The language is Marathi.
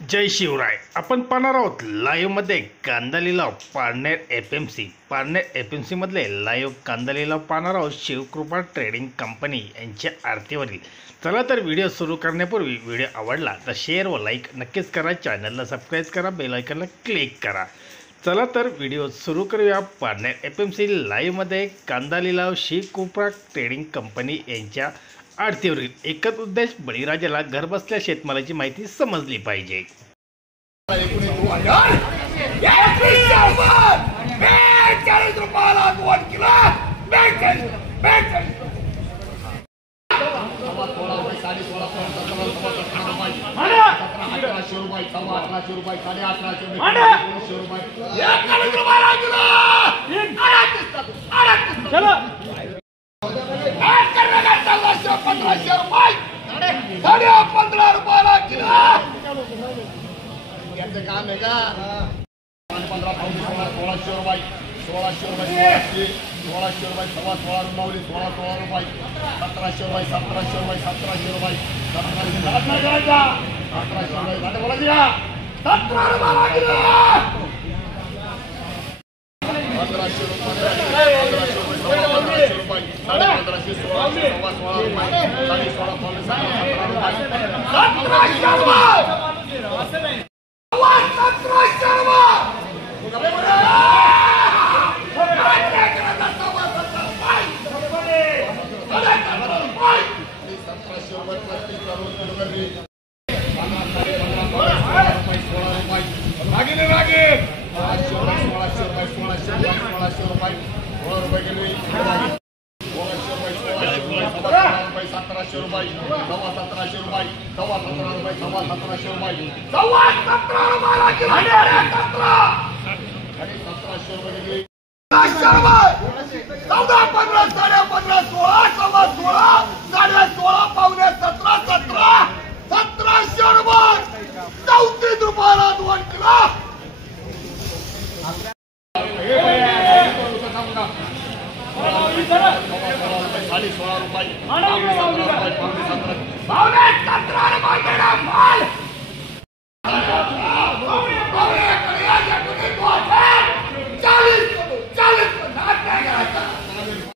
जय शिवराय। आपण पाहणार आहोत लाईव्हमध्ये कांदा लिलाव पारनेर एफएमसी मधले लाईव्ह कांदा लिलाव पाहणार आहोत शिवकृपा ट्रेडिंग कंपनी यांच्या आरतीवरील। चला तर व्हिडिओ सुरू करण्यापूर्वी व्हिडिओ आवडला तर शेअर व लाईक नक्कीच करा, चॅनलला सबस्क्राईब करा, बेल आयकॉनला क्लिक करा। चला तर व्हिडिओ सुरू करूया। पारनेर एफएमसी लाईव्हमध्ये कांदा लिलाव शिवकृपा ट्रेडिंग कंपनी यांच्या आरतीवरील। एकच उद्देश, बळीराजाला घरबसल्या शेतमालाची माहिती समजली पाहिजे। काम है का 15 1600 रुपये 1600 रुपये 1600 रुपये 16 रुपये 16 रुपये 1700 रुपये 1700 रुपये 1700 रुपये 1700 रुपये $17